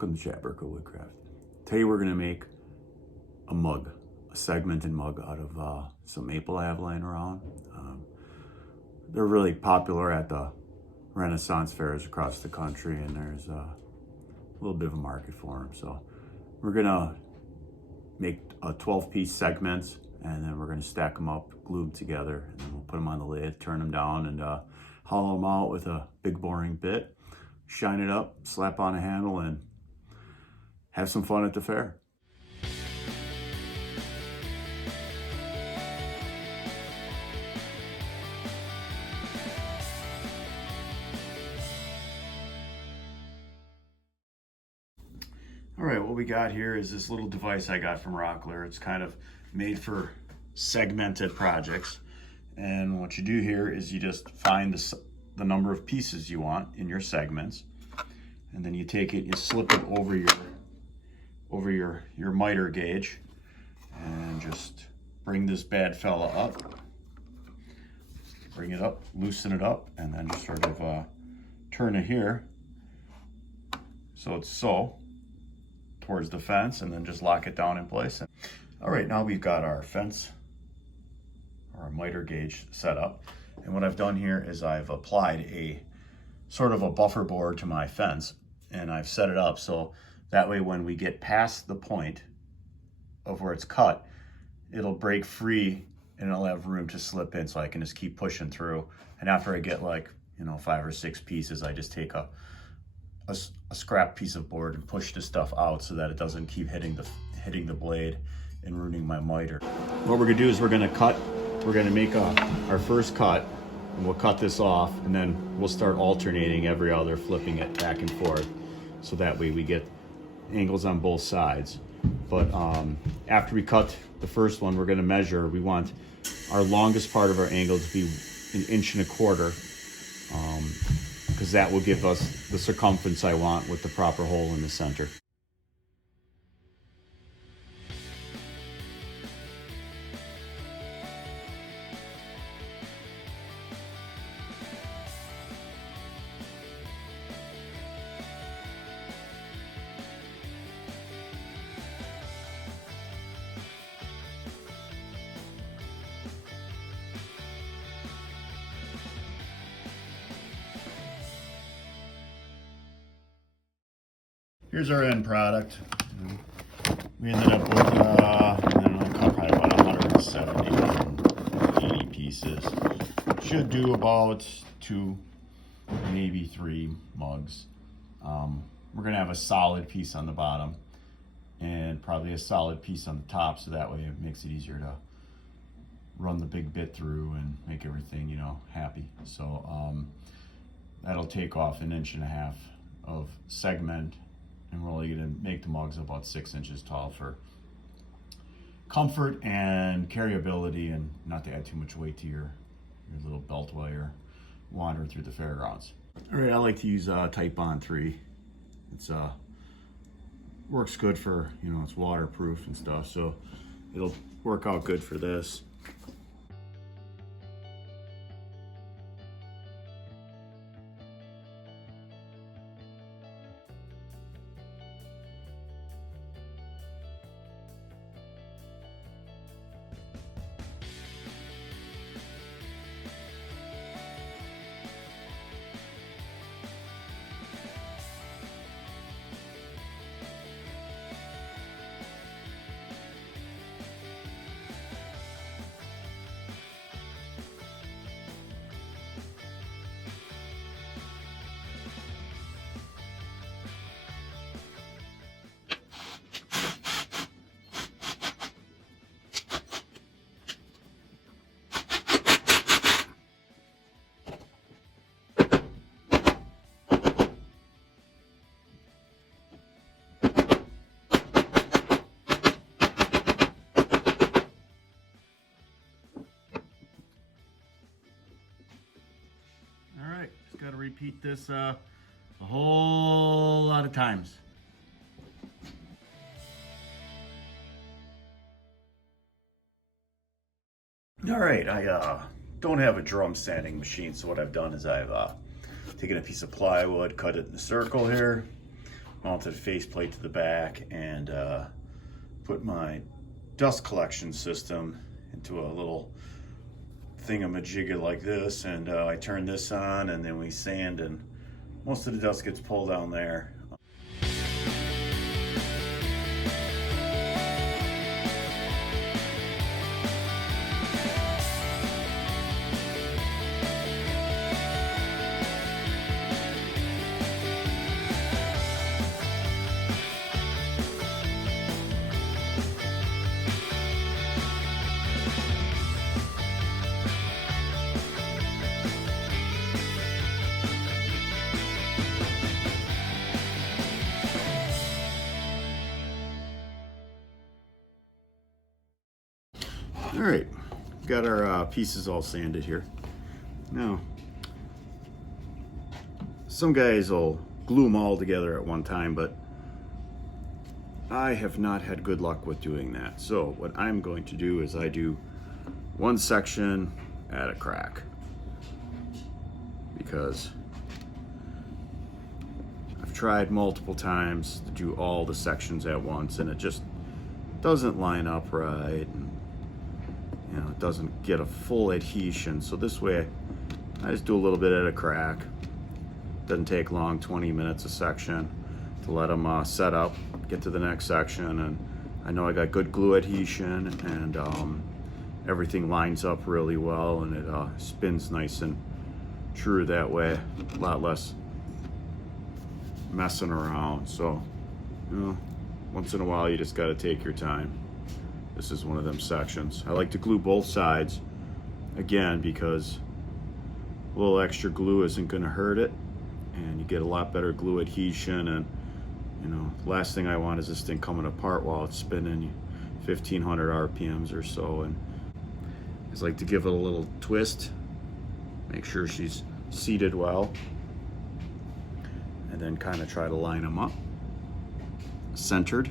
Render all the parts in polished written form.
Welcome to Chatburger Woodcraft. Today we're going to make a mug, a segmented mug out of some maple I have laying around. They're really popular at the Renaissance fairs across the country, and there's a little bit of a market for them. So we're going to make 12-piece segments, and then we're going to stack them up, glue them together, and then we'll put them on the lid, turn them down, and hollow them out with a big boring bit, shine it up, slap on a handle, and have some fun at the fair. All right, what we got here is this little device I got from Rockler. It's kind of made for segmented projects. And what you do here is you just find the number of pieces you want in your segments. And then you take it, you slip it over your miter gauge, and just bring this bad fella up. Bring it up, loosen it up, and then just sort of turn it here so it's towards the fence, and then just lock it down in place. All right, now we've got our fence, or our miter gauge set up. And what I've done here is I've applied a sort of a buffer board to my fence, and I've set it up so that way when we get past the point of where it's cut, it'll break free and it'll have room to slip in, so I can just keep pushing through. And after I get 5 or 6 pieces, I just take a scrap piece of board and push the stuff out so that it doesn't keep hitting the blade and ruining my miter. What we're gonna do is we're gonna make our first cut, and we'll cut this off, and then we'll start alternating every other, flipping it back and forth, so that way we get angles on both sides. But after we cut the first one, we're gonna measure. We want our longest part of our angle to be 1.25 inches, because that will give us the circumference I want with the proper hole in the center. Here's our end product. We ended up with, probably about 170, 80 pieces. Should do about 2, maybe 3 mugs. We're gonna have a solid piece on the bottom and probably a solid piece on the top, so that way it makes it easier to run the big bit through and make everything, happy. So that'll take off 1.5 inches of segment. And we're only gonna make the mugs about 6 inches tall for comfort and carryability, and not to add too much weight to your little belt while you're wandering through the fairgrounds. All right, I like to use Type Bond 3. It's works good for, it's waterproof and stuff, so it'll work out good for this. Got to repeat this a whole lot of times. All right, I don't have a drum sanding machine, so what I've done is I've taken a piece of plywood, cut it in a circle here, mounted a faceplate to the back and put my dust collection system into a little thingamajigger like this, and I turn this on and then we sand, and most of the dust gets pulled down there. All right, got our pieces all sanded here. Now, some guys will glue them all together at one time, but I have not had good luck with doing that. So what I'm going to do is I do one section at a crack, because I've tried multiple times to do all the sections at once and it just doesn't line up right. And, you know, it doesn't get a full adhesion. So this way I just do a little bit at a crack. Doesn't take long, 20 minutes a section to let them set up, get to the next section, and I know I got good glue adhesion, and everything lines up really well, and it spins nice and true that way. A lot less messing around. So, you know, once in a while you just got to take your time. This is one of them sections. I like to glue both sides, again, because a little extra glue isn't going to hurt it, and you get a lot better glue adhesion. And you know, last thing I want is this thing coming apart while it's spinning 1500 RPMs or so. And I just like to give it a little twist, make sure she's seated well, and then kind of try to line them up centered.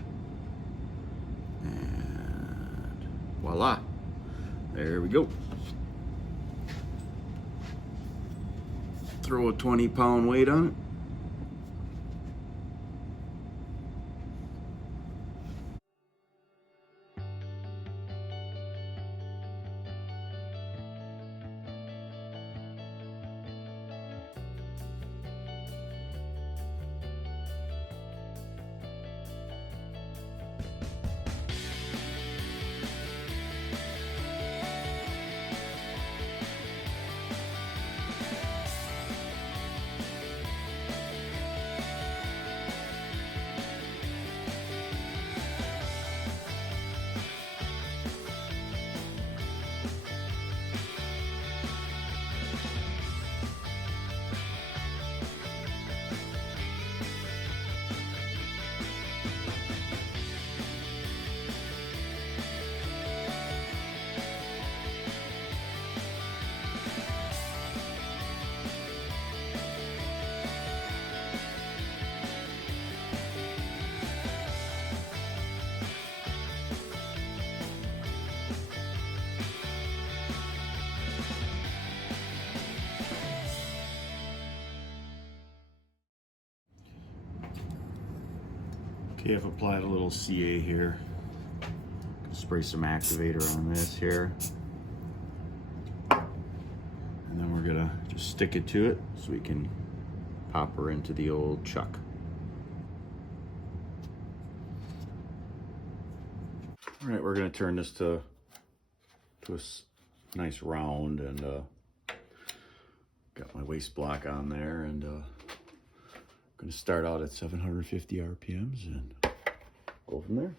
Voila, there we go. Throw a 20-pound weight on it. Okay, I've applied a little CA here. Spray some activator on this here. And then we're gonna just stick it to it so we can pop her into the old chuck. All right, we're gonna turn this to a nice round, and got my waist block on there, and going to start out at 750 RPMs and go from there.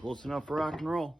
Close enough for rock and roll.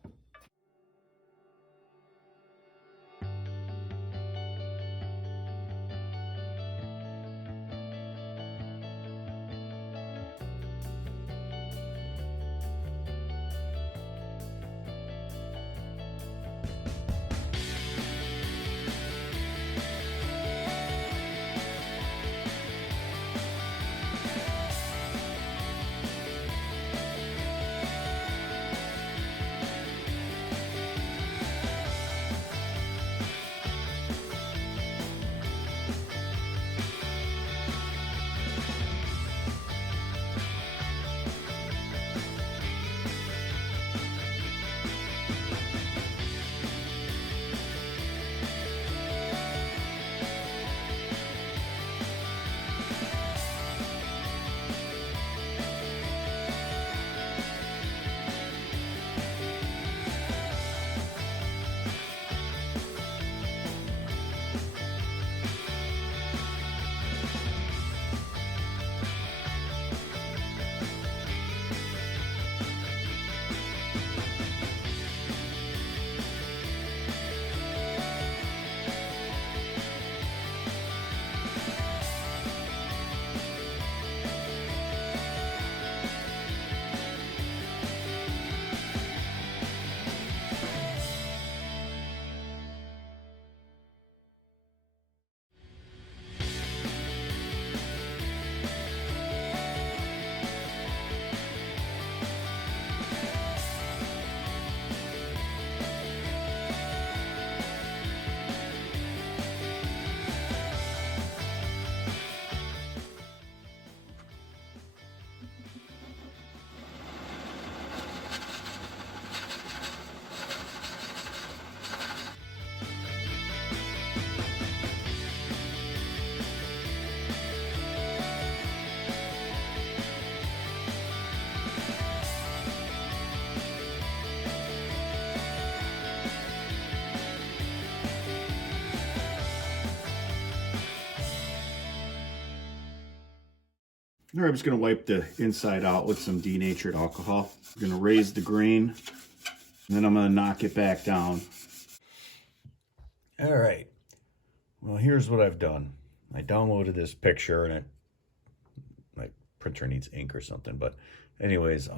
All right, I'm just going to wipe the inside out with some denatured alcohol. I'm going to raise the grain, and then I'm going to knock it back down. All right. Well, here's what I've done. I downloaded this picture, and my printer needs ink or something. But anyways,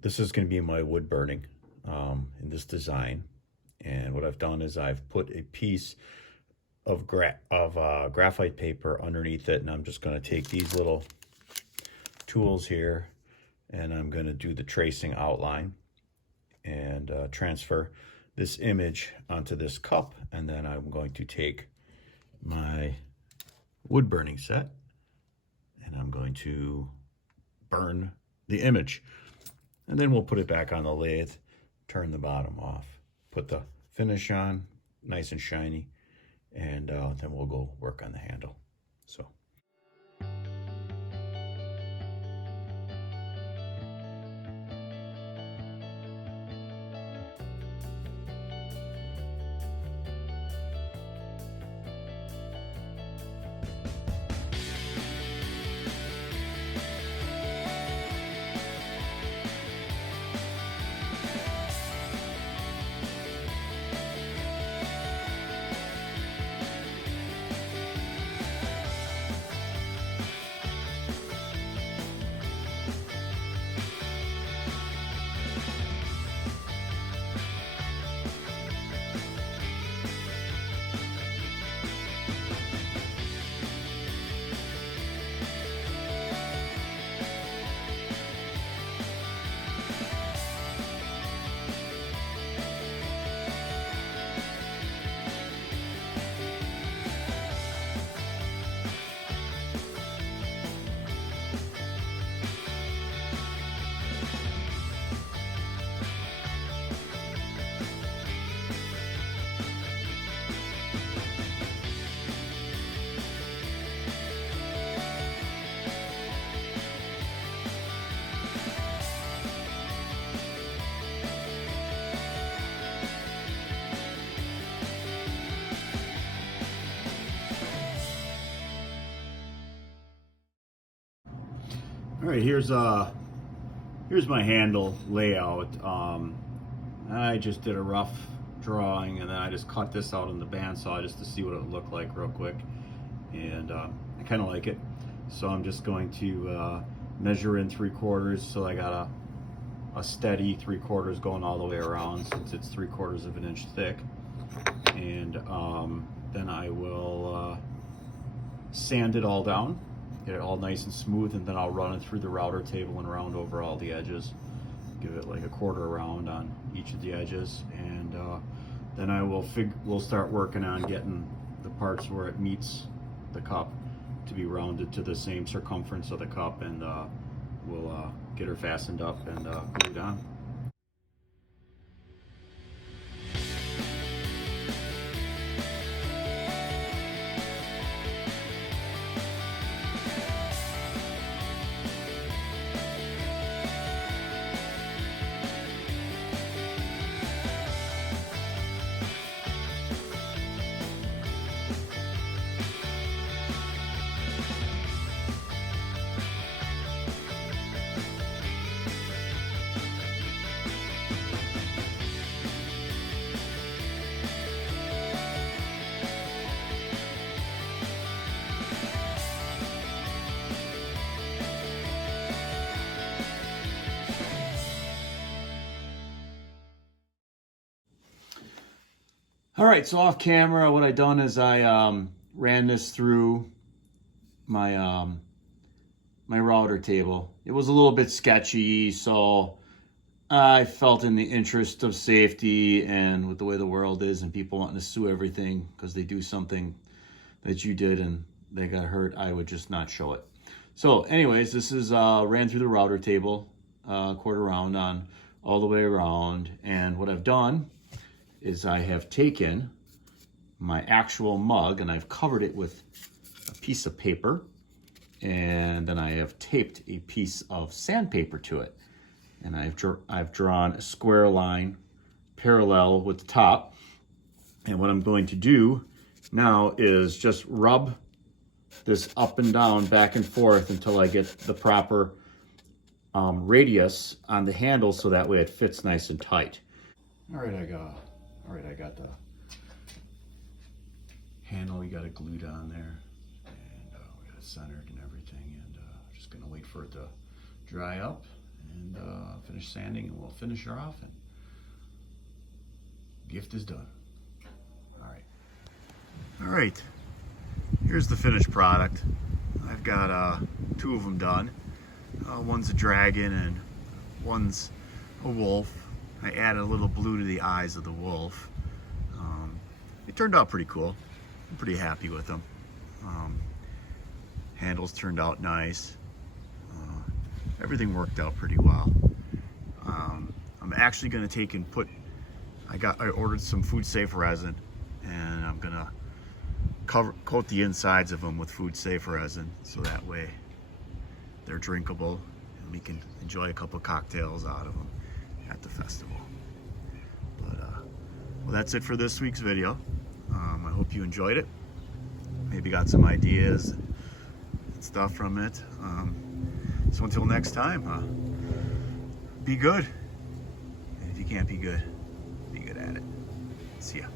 this is going to be my wood burning in this design. And what I've done is I've put a piece of graphite paper underneath it, and I'm just going to take these little tools here, and I'm going to do the tracing outline and transfer this image onto this cup, and then I'm going to take my wood burning set and I'm going to burn the image, and then we'll put it back on the lathe, turn the bottom off, put the finish on nice and shiny, and then we'll go work on the handle. So. All right, here's my handle layout. I just did a rough drawing, and then I just cut this out on the bandsaw just to see what it would look like real quick, and I kind of like it. So I'm just going to measure in 3/4, so I got a steady 3/4 going all the way around, since it's 3/4 of an inch thick, and then I will sand it all down, get it all nice and smooth, and then I'll run it through the router table and round over all the edges, give it like a 1/4 round on each of the edges, and then we'll start working on getting the parts where it meets the cup to be rounded to the same circumference of the cup, and we'll get her fastened up and glued on. All right, so off camera, what I done is I ran this through my my router table. It was a little bit sketchy, so I felt, in the interest of safety and with the way the world is and people wanting to sue everything because they do something that you did and they got hurt, I would just not show it. So anyways, this is ran through the router table, 1/4 round on all the way around, and what I've done is I have taken my actual mug and I've covered it with a piece of paper, and then I have taped a piece of sandpaper to it, and I've drawn a square line parallel with the top, and what I'm going to do now is just rub this up and down, back and forth until I get the proper radius on the handle, so that way it fits nice and tight. All right, I got the handle. We got it glued on there, and we got it centered and everything. And just gonna wait for it to dry up and finish sanding, and we'll finish her off. And gift is done. All right. Here's the finished product. I've got 2 of them done. One's a dragon and one's a wolf. I added a little blue to the eyes of the wolf. It turned out pretty cool. I'm pretty happy with them. Handles turned out nice. Everything worked out pretty well. I'm actually going to take and put, I ordered some food safe resin, and I'm going to coat the insides of them with food safe resin, so that way they're drinkable and we can enjoy a couple cocktails out of them at the festival. But well, that's it for this week's video. I hope you enjoyed it. Maybe got some ideas and stuff from it. So until next time, be good. And if you can't be good at it. See ya.